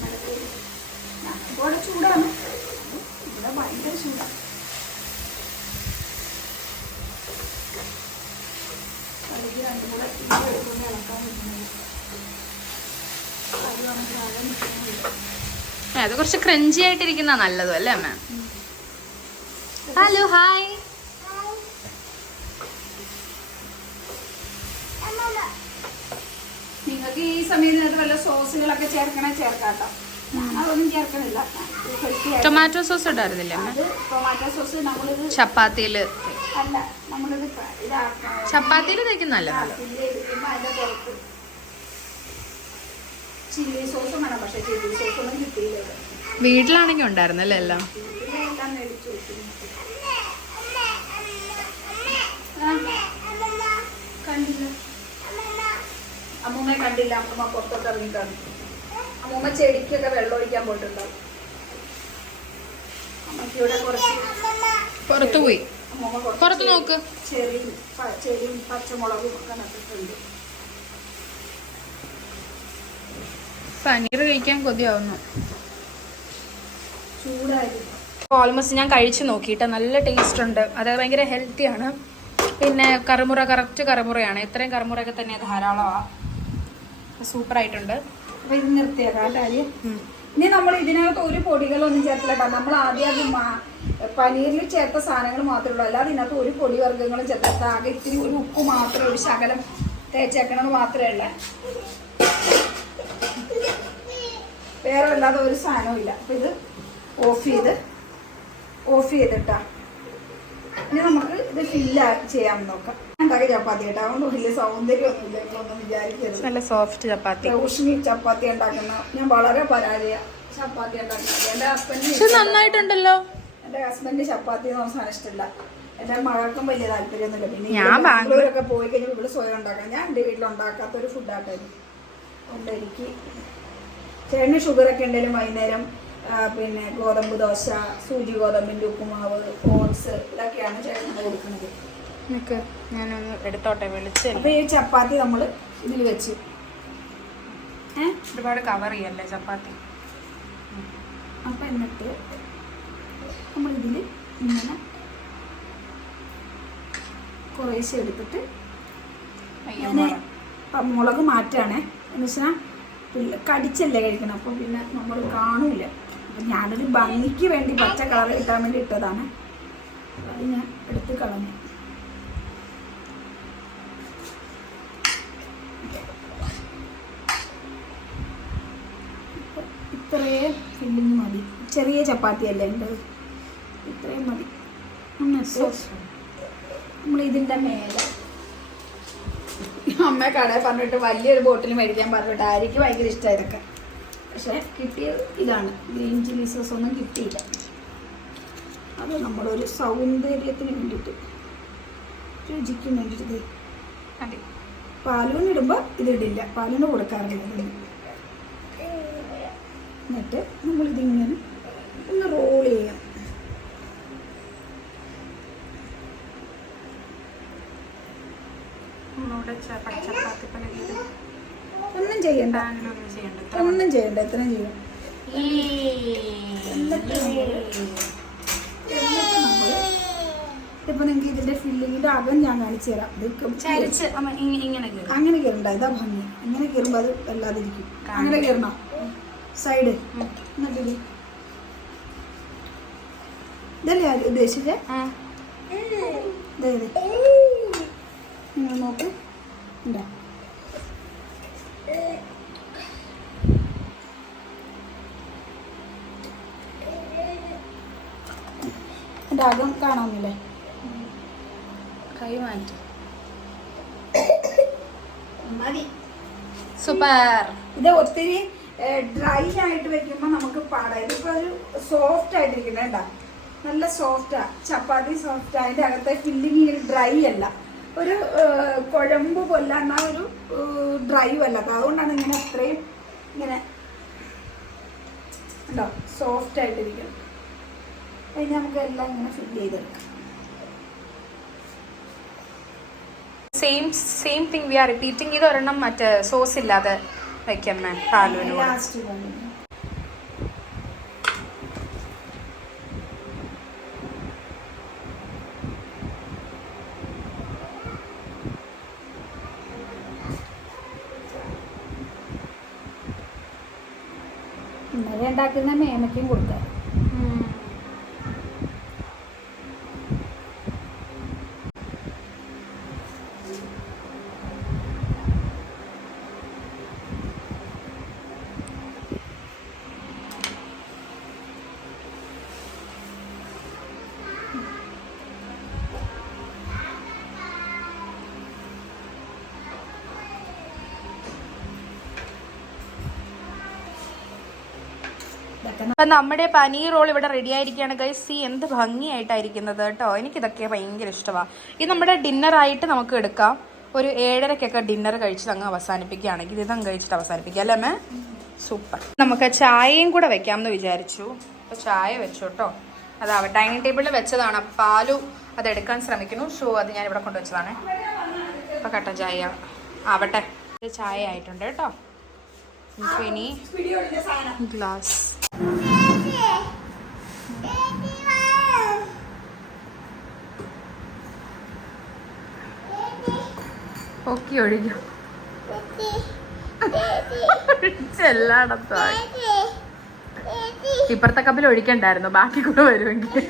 ഇവിടെ ചൂടാണ്. ഇവിടെ ഭയങ്കര ചൂടാണ്. കടുക് രണ്ടും കൂടെ എടുത്തുകൊണ്ട് ഇളക്കാൻ പറ്റുന്നത്. അത് നമുക്ക് ആഴം കിട്ടുന്നില്ല. അത് കുറച്ച് ക്രഞ്ചി ആയിട്ടിരിക്കുന്ന നല്ലതും അല്ലേ അമ്മ? Hello hi. നിങ്ങൾക്ക് ഈ സമയത്ത് വല്ല സോസുകളൊക്കെ ചേർക്കാട്ടോ. അതൊന്നും ചേർക്കണില്ല. ടൊമാറ്റോ സോസ് ഇടാറില്ലേ അമ്മ? ടൊമാറ്റോ സോസ് നമ്മളിത് ചപ്പാത്തിയില് അല്ല, നമ്മളിത് ചപ്പാത്തിയിൽ തേക്കുന്നല്ല. ചില്ലി എടുക്കുമ്പോൾ അതിൻ്റെ പുറത്ത് ചില്ലി സോസും വേണം. പക്ഷെ ചില്ലി സോസൊന്നും കിട്ടിയില്ല. വീട്ടിലാണെങ്കിൽ ഉണ്ടായിരുന്നല്ലേ എല്ലാം. എല്ലാം മേടിച്ചു വെച്ചിരുന്നു. കണ്ടില്ല, അമ്മൂമ്മയെ കണ്ടില്ല. അമ്മൂമ്മ പുറത്തോട്ട് ഇറങ്ങിയിട്ടാണ്. അമ്മൂമ്മ ചെടിക്കൊക്കെ വെള്ളം ഒഴിക്കാൻ പോയിട്ടുണ്ടാവും. അമ്മയ്ക്ക് ഇവിടെ കുറച്ച് പുറത്തു പോയി. അമ്മൂമ്മ പുറത്ത് നോക്ക്. ചെറിയും പച്ചമുളകും ഒക്കെ നട്ടിട്ടുണ്ട്. പനീർ കഴിക്കാൻ കൊതിയാവുന്നു. ചൂടായിരുന്നു. ഓൾമോസ്റ്റ് ഞാൻ കഴിച്ചു നോക്കിയിട്ട് നല്ല ടേസ്റ്റ് ഉണ്ട്. അത് ഭയങ്കര ഹെൽത്തിയാണ്. പിന്നെ കറക്റ്റ് കറുമുറയാണ്. ഇത്രയും കറുമുറയൊക്കെ തന്നെ ധാരാളമാണ്. സൂപ്പറായിട്ടുണ്ട്. അപ്പൊ ഇത് നിർത്തിയേക്കാം കാര്യം. ഇനി നമ്മൾ ഇതിനകത്ത് ഒരു പൊടികളൊന്നും ചേർത്തില്ല. നമ്മൾ ആദ്യം പനീരിൽ ചേർത്ത സാധനങ്ങൾ മാത്രമേ ഉള്ളൂ. അല്ലാതെ ഇതിനകത്ത് ഒരു പൊടി വർഗ്ഗങ്ങളും ചേർത്ത. ആകെ ഇത്തിരി ഒരു ഉപ്പ് മാത്രമേ, ഒരു ശകലം തേച്ചേക്കണമെന്ന് മാത്രമേ ഉള്ളൂ. വേറെ അല്ലാതെ ഒരു സാധനവും ഇല്ല. അപ്പൊ ഇത് ഓഫ് ചെയ്തിട്ടാ. ഇനി നമുക്ക് ഇത് ഫില്ല് ചെയ്യാൻ നോക്കാം. ഉണ്ടാക്കി ചപ്പാത്തി കേട്ടോ. അതുകൊണ്ട് വലിയ സൗന്ദര്യമൊന്നുമില്ല, നിങ്ങളൊന്നും വിചാരിക്കരുത്. നല്ല സോഫ്റ്റ് ചപ്പാത്തി. റോഷ്മി ചപ്പാത്തി ഉണ്ടാക്കുന്ന ഞാൻ വളരെ പരാജയ ചപ്പാത്തി ഉണ്ടാക്കുന്നത്. എൻ്റെ ഹസ്ബൻഡ് നന്നായിട്ടുണ്ടല്ലോ. എൻ്റെ ഹസ്ബൻഡ് ചപ്പാത്തി എന്ന് പറഞ്ഞ സാധനം ഇഷ്ടമില്ല. എൻ്റെ മകൾക്കും വലിയ താല്പര്യമൊന്നുമില്ല. പിന്നെ ബാംഗ്ലൂരൊക്കെ പോയി കഴിഞ്ഞാൽ ഇവിടെ സ്വയം ഉണ്ടാക്കാം. ഞാൻ എൻ്റെ വീട്ടിലുണ്ടാക്കാത്തൊരു ഫുഡാക്കായിരുന്നു. അതുകൊണ്ട് എനിക്ക് ചേട്ടന് ഷുഗറൊക്കെ ഉണ്ടെങ്കിലും വൈകുന്നേരം പിന്നെ ഗോതമ്പ് ദോശ, സൂചി ഗോതമ്പിൻ്റെ ഉപ്പുമാവ്, ഓട്സ് ഇതൊക്കെയാണ് ചേട്ടന് കൊടുക്കുന്നത്. ഞാനൊന്ന് എടുത്തോട്ടെ, വിളിച്ച്. അപ്പോൾ ഈ ചപ്പാത്തി നമ്മൾ ഇതിൽ വെച്ച് ഒരുപാട് കവർ ചെയ്യല്ലേ ചപ്പാത്തി. അപ്പം എന്നിട്ട് നമ്മളിതിൽ ഇങ്ങനെ കുറേശ്ശെ എടുത്തിട്ട് ഞാൻ മുളക് മാറ്റുകയാണേ. എന്ന് വെച്ചാൽ കടിച്ചല്ലേ കഴിക്കണം. അപ്പം പിന്നെ നമ്മൾ കാണില്ല. അപ്പം ഞാനൊരു ഭംഗിക്ക് വേണ്ടി പച്ച കളർ കിട്ടാൻ വേണ്ടി ഇട്ടതാണ്. അത് ഞാൻ എടുത്ത് കളഞ്ഞു. ഇത്രയും ഫില്ലിങ് മതി. ചെറിയ ചപ്പാത്തി അല്ലേ എൻ്റെ, ഇത്രയും മതി. എന്നിട്ട് നമ്മൾ ഇതിൻ്റെ മേലെ അമ്മ കടയിൽ പറഞ്ഞിട്ട് വലിയൊരു ബോട്ടിൽ മേടിക്കാൻ പറഞ്ഞിട്ട് ആയിരിക്കും ഭയങ്കര ഇഷ്ടമായി ഇതൊക്കെ. പക്ഷെ കിട്ടിയത് ഇതാണ്. ഗ്രീൻ ചില്ലി സോസ് ഒന്നും കിട്ടിയില്ല. അത് നമ്മളൊരു സൗന്ദര്യത്തിന് വേണ്ടിയിട്ട്, രുചിക്ക് വേണ്ടിയിട്ട്. പാലൂന് ഇടുമ്പോൾ ഇതിടില്ല, പാലൂന് കൊടുക്കാറില്ല. എന്നിട്ട് നമ്മളിതിങ്ങനെ ഒന്ന് റോൾ ചെയ്യാം. ഒന്നും ചെയ്യണ്ട, ഒന്നും ചെയ്യണ്ട. എത്രയും ചെയ്യും. എന്നിട്ട് നമ്മൾ ഇപ്പൊ നിങ്ങൾക്ക് ഇതിന്റെ ഫില്ലിങ്ങിന്റെ അകം ഞാൻ കാണിച്ചു തരാം. ചരിച്ച് ഇങ്ങനെ അങ്ങനെ കയറണ്ട, ഇതാ ഭംഗി. ഇങ്ങനെ കയറുമ്പോ അത് വല്ലാതിരിക്കും. അങ്ങനെ കയറണം സൈഡ്. എന്നിട്ട് ഇതല്ലേ ഉദ്ദേശിച്ചേ? നിങ്ങൾ നോക്ക്. എന്താ എൻ്റെ അകം കാണാമെന്നില്ലേ? കൈ മാറ്റി. മതി. സൂപ്പർ. ഇത് ഒത്തിരി ഡ്രൈ ആയിട്ട് വെക്കുമ്പോൾ നമുക്ക് പാടാം. ഇതിപ്പോ ഒരു സോഫ്റ്റ് ആയിട്ടിരിക്കുന്നത് കേട്ടാ, നല്ല സോഫ്റ്റാ. ചപ്പാത്തി സോഫ്റ്റ്. അതിൻ്റെ അകത്തെ ഫില്ലിങ് ഇങ്ങനെ ഡ്രൈ അല്ല, ഒരു കുഴമ്പ് പോലെ, എന്നാൽ ഒരു ഡ്രൈയും അല്ല. അതുകൊണ്ടാണ് ഇങ്ങനെ അത്രയും ഇങ്ങനെ ഉണ്ടോ സോഫ്റ്റ് ആയിട്ടിരിക്കുന്നത്. അതിന് നമുക്ക് എല്ലാം ഇങ്ങനെ ഫില്ല് ചെയ്തെടുക്കാം. Same thing we are repeating. ഇത് ഒരെണ്ണം മറ്റേ സോസ് ഇല്ലാതെ വെക്കമ്മേ പാലുവിന്. ലാസ്റ്റ് ഇന്നലെ ഉണ്ടാക്കുന്ന മേമയ്ക്കും കൊടുക്കാം. അപ്പൊ നമ്മുടെ പനീർ റോൾ ഇവിടെ റെഡി ആയിരിക്കുകയാണ് ഗൈസ്. സീ എന്ത് ഭംഗിയായിട്ടായിരിക്കുന്നത് കേട്ടോ. എനിക്കിതൊക്കെ ഭയങ്കര ഇഷ്ടമാണ്. ഇത് നമ്മുടെ ഡിന്നറായിട്ട് നമുക്ക് എടുക്കാം. ഒരു 7:30-ക്കൊക്കെ ഡിന്നർ കഴിച്ചിട്ട് അങ്ങ് അവസാനിപ്പിക്കുകയാണെങ്കിൽ ഇതങ്ങ് കഴിച്ചിട്ട് അവസാനിപ്പിക്കാം അല്ലേ അമ്മേ? സൂപ്പർ. നമുക്ക് ചായയും കൂടെ വെക്കാമെന്ന് വിചാരിച്ചു. അപ്പൊ ചായ വെച്ചു കേട്ടോ. അതാവട്ടെ, ഡൈനിങ് ടേബിളിൽ വെച്ചതാണ്. പാലു അത് എടുക്കാൻ ശ്രമിക്കുന്നു. അത് ഞാൻ ഇവിടെ കൊണ്ടുവച്ചതാണ്. അപ്പൊ കട്ടൻ ചായ ആവട്ടെ. ചായ ആയിട്ടുണ്ട് കേട്ടോ. നമുക്ക് ഇനി ഗ്ലാസ് ഒക്കെ ഒഴിക്കും. എല്ലായിടത്തും ഇപ്പുറത്തെ കപ്പിൽ ഒഴിക്കണ്ടായിരുന്നു, ബാക്കി കൂടെ വരുമെങ്കിൽ.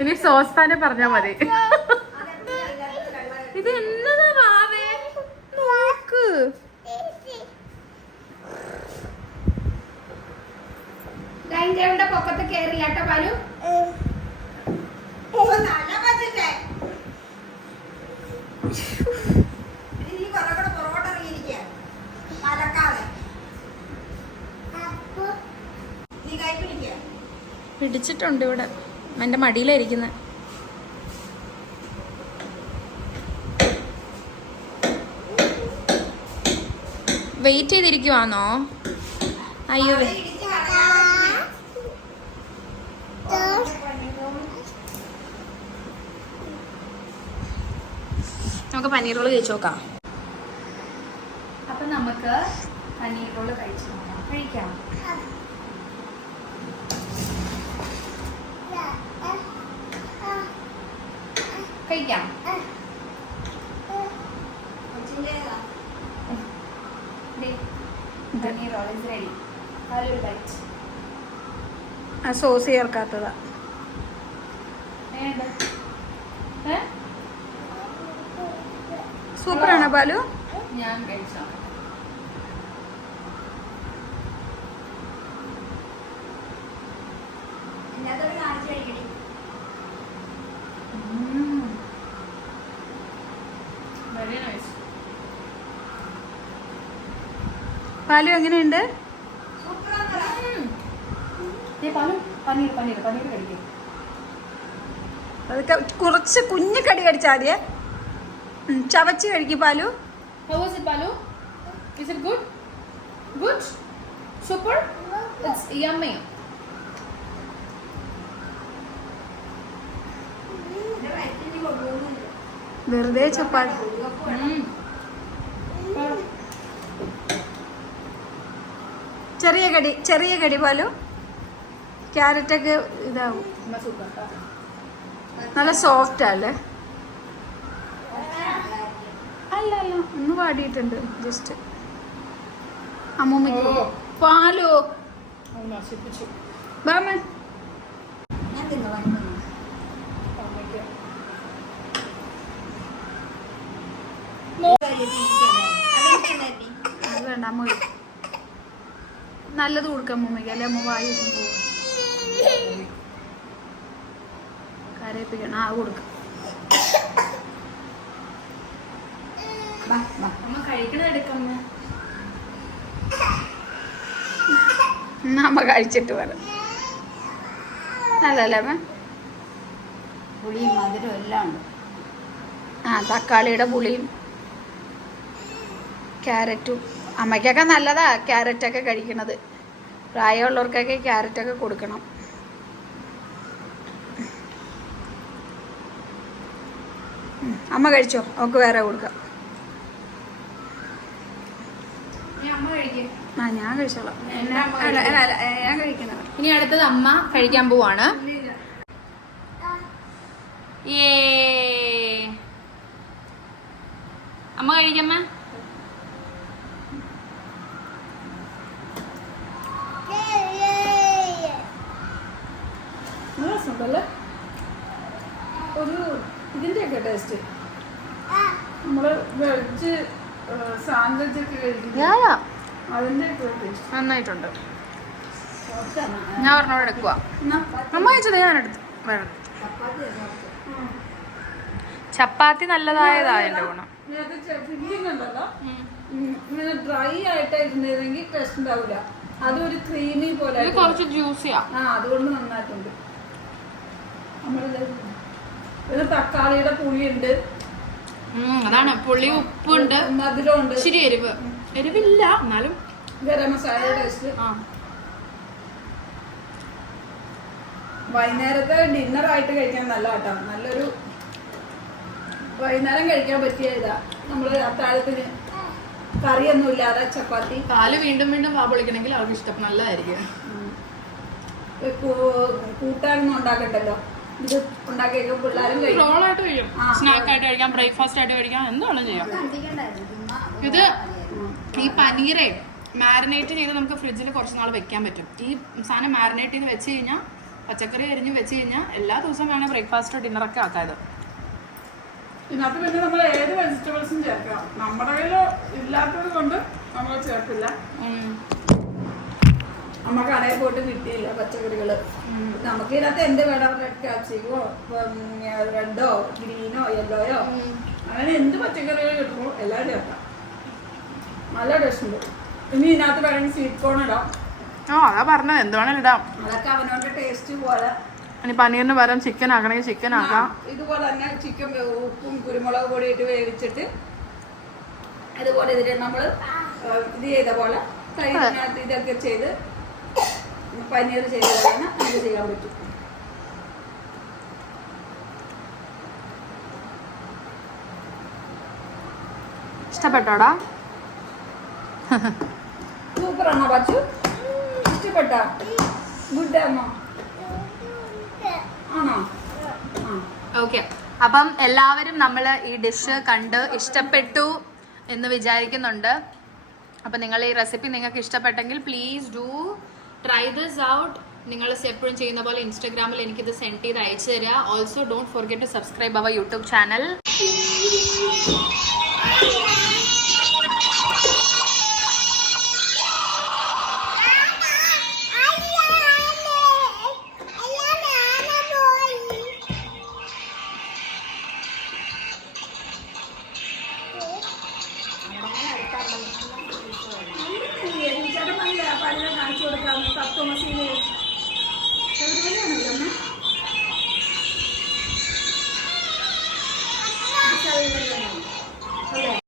ഇനി സോസ് പാനെ പറഞ്ഞാ മതി. ഇത് എന്നതാ വാവേ, നോക്ക്. ഡൈനിങ് ടേബിളിന്റെ പൊക്കത്ത് കയറില്ല കേട്ടോ പാലു. പിടിച്ചിട്ടുണ്ട് ഇവിടെ, എന്റെ മടിയിലായിരിക്കുന്നത്. വെയിറ്റ് ചെയ്തിരിക്കുവാന്നോ? അയ്യോ, നമുക്ക് പനീർ റോള് കഴിച്ചു നോക്കാം. അപ്പൊ നമുക്ക് പനീർ റോള് കഴിച്ചു നോക്കാം. കഴിക്കാം. കഴിക്കാം. Paneer roll is ready. നല്ലൊരു ബൈറ്റ്. ആ സോസ് ചേർക്കാത്തതാ. സൂപ്പറാണോ പാലു? ഞാൻ കഴിച്ചോ. Very nice. പാലു എങ്ങനെയുണ്ട്? പനീർ പനീർ പനീർ കഴിക്കും. അതൊക്കെ കുറച്ച് കുഞ്ഞു കടി കടിച്ചാതിയെ ചവച്ച് കഴിക്കും പാലു. How was it, Balu? Is it good? Good? Super? It's yummy. വെറുതെ ചപ്പാത്തി. ചെറിയ കടി പാലു. ക്യാരറ്റൊക്കെ ഇതാവും. നല്ല സോഫ്റ്റ് അല്ലേ? അല്ല അല്ല ഒന്ന് വാടിയിട്ടുണ്ട് ജസ്റ്റ്. അമ്മൂമ്മയ്ക്ക് പാലോ നശിപ്പിച്ചു. ബാമേ അത് വേണ്ട അമ്മ നല്ലത് കൊടുക്കാം അമ്മൂമ്മയ്ക്ക്, അല്ലെ അമ്മ വായി പോകും. കരയിപ്പിക്കണം. ആ കൊടുക്കാം. അമ്മ കഴിക്കണത് എടുക്കമ്മ. അമ്മ കഴിച്ചിട്ട് വരാം. നല്ലല്ലേ അമ്മ? പുളിയും മധുരം എല്ലാം ഉണ്ട്. ആ തക്കാളിയുടെ പുളിയും ക്യാരറ്റും. അമ്മയ്ക്കൊക്കെ നല്ലതാ ക്യാരറ്റൊക്കെ കഴിക്കണത്. പ്രായമുള്ളവർക്കൊക്കെ ക്യാരറ്റൊക്കെ കൊടുക്കണം. അമ്മ കഴിച്ചോ? അവൾക്ക് വേറെ കൊടുക്കാം. അമ്മ കഴിക്കും. ആ ഞാൻ കഴിച്ചോളാം. ഞാൻ കഴിക്കണം. ഇനി അടുത്തത് അമ്മ കഴിക്കാൻ പോവാണ്. അമ്മ കഴിക്കമ്മ. രസമുണ്ടല്ലേ? ഒരു ഇതിൻ്റെയൊക്കെ ടേസ്റ്റ് നമ്മള് വെജ് സാൻഡ്വിച്ച് ഒക്കെ കഴിക്കുന്നത് അതിൻ്റെയൊക്കെ ടേസ്റ്റ് നന്നായിട്ടുണ്ട്. ഞാൻ പറഞ്ഞോട് എടുക്കുക. അമ്മ കഴിച്ചത് ഞാൻ എടുത്തു. ചപ്പാത്തി നല്ലതായതാ എന്റെ ഗുണം. ഫില്ലിംഗ് ഉണ്ടല്ലോ, ഇങ്ങനെ ഡ്രൈ ആയിട്ട് ഇരുന്നതെങ്കിൽ ടേസ്റ്റ് ഉണ്ടാവില്ല. അതൊരു ക്രീമി പോലെ കുറച്ച് ജ്യൂസിയാ. ആ അതുകൊണ്ട് നന്നായിട്ടുണ്ട്. പിന്നെ തക്കാളിയുടെ പുളിയുണ്ട്, അതാണ് പുളി, ഉപ്പുണ്ട്, മധുരമുണ്ട്, ഇച്ചിരി എരിവില്ല എന്നാലും ഗരം മസാലയുടെ ടേസ്റ്റ്. വൈകുന്നേരത്തെ ഡിന്നറായിട്ട് കഴിക്കാൻ നല്ല കേട്ടോ. നല്ലൊരു വൈകുന്നേരം കഴിക്കാൻ പറ്റിയ ഇതാ. നമ്മള് അത്താഴത്തിന് കറിയൊന്നും ഇല്ലാതെ ചപ്പാത്തി. പാല് വീണ്ടും വീണ്ടും വാ പൊളിക്കണമെങ്കിൽ അവർക്ക് ഇഷ്ടം നല്ലതായിരിക്കും. കൂട്ടാനൊന്നും ഉണ്ടാക്കണ്ടല്ലോ, ഇത് ഉണ്ടാക്കിയൊക്കെ പിള്ളേരും റോളായിട്ട് കഴിയും, സ്നാക്കായിട്ട് കഴിക്കാം, ബ്രേക്ക്ഫാസ്റ്റ് ആയിട്ട് കഴിക്കാം, എന്താണ് ചെയ്യാം. ഇത് ഈ പനീറേ മാരിനേറ്റ് ചെയ്ത് നമുക്ക് ഫ്രിഡ്ജിൽ കുറച്ച് നാൾ വെക്കാൻ പറ്റും. ഈ സാധനം മാരിനേറ്റ് ചെയ്ത് വെച്ച് കഴിഞ്ഞാൽ, പച്ചക്കറി അരിഞ്ഞ് വെച്ച് കഴിഞ്ഞാൽ എല്ലാ ദിവസവും വേണേൽ ബ്രേക്ക്ഫാസ്റ്റ് ഡിന്നറൊക്കെ ആക്കാത്. ഇതിനകത്ത് പിന്നെ നമ്മൾ ഏത് വെജിറ്റബിൾസും ചേർക്കാം. നമ്മുടെ കയ്യിൽ ഇല്ലാത്തത് കൊണ്ട് നമ്മൾ ചേർക്കില്ല. നമ്മ കടയിൽ പോയിട്ട് കിട്ടിയില്ല പച്ചക്കറികള്. നമുക്ക് ഇതിനകത്ത് എന്ത് വേണം, റെഡ് ക്യാപ്സിക്കോ, റെഡോ, ഗ്രീനോ, യെല്ലോയോ, അങ്ങനെ എന്ത് പച്ചക്കറികൾ കിട്ടുമോ എല്ലാം ചേർക്കാം. നല്ല ടേസ്റ്റ് ഉണ്ട്. ഇനി ഇതിനകത്ത് വേണമെങ്കിൽ സ്വീറ്റ് കോൺ ഇടാം. അതാ പറഞ്ഞത്, എന്ത് വേണേലും ഇടാം. അതൊക്കെ അവനവന്റെ ടേസ്റ്റ് പോലെ. ഇനി പനീറിന് പകരം ചിക്കൻ ആക്കണമെങ്കിൽ ചിക്കൻ ആക്കാം. ഇതുപോലെ തന്നെ ചിക്കൻ ഉപ്പും കുരുമുളക് പൊടി ഇട്ട് വേവിച്ചിട്ട് ഇതുപോലെ ഇതിൽ നമ്മൾ ഇത് ചെയ്ത പോലെ തൈരിനകത്ത് ഇതൊക്കെ ചെയ്ത് പനീർ ചെയ്ത് കഴിഞ്ഞാൽ നമുക്ക് ചെയ്യാൻ പറ്റും. ഇഷ്ടപ്പെട്ടോടാ? സൂപ്പറാണോ പച്ചു? ഇഷ്ടപ്പെട്ടോ? ഗുഡ് അമ്മ ആണോ? ഓക്കെ, അപ്പം എല്ലാവരും നമ്മൾ ഈ ഡിഷ് കണ്ട് ഇഷ്ടപ്പെട്ടു എന്ന് വിചാരിക്കുന്നുണ്ട്. അപ്പം നിങ്ങൾ ഈ റെസിപ്പി നിങ്ങൾക്ക് ഇഷ്ടപ്പെട്ടെങ്കിൽ please do try this out. നിങ്ങൾ എപ്പോഴും ചെയ്യുന്ന പോലെ ഇൻസ്റ്റാഗ്രാമിൽ എനിക്കിത് സെൻഡ് ചെയ്ത് അയച്ചു തരിക. Also don't forget to subscribe our YouTube channel. കാണിച്ചു കൊടുക്കാം.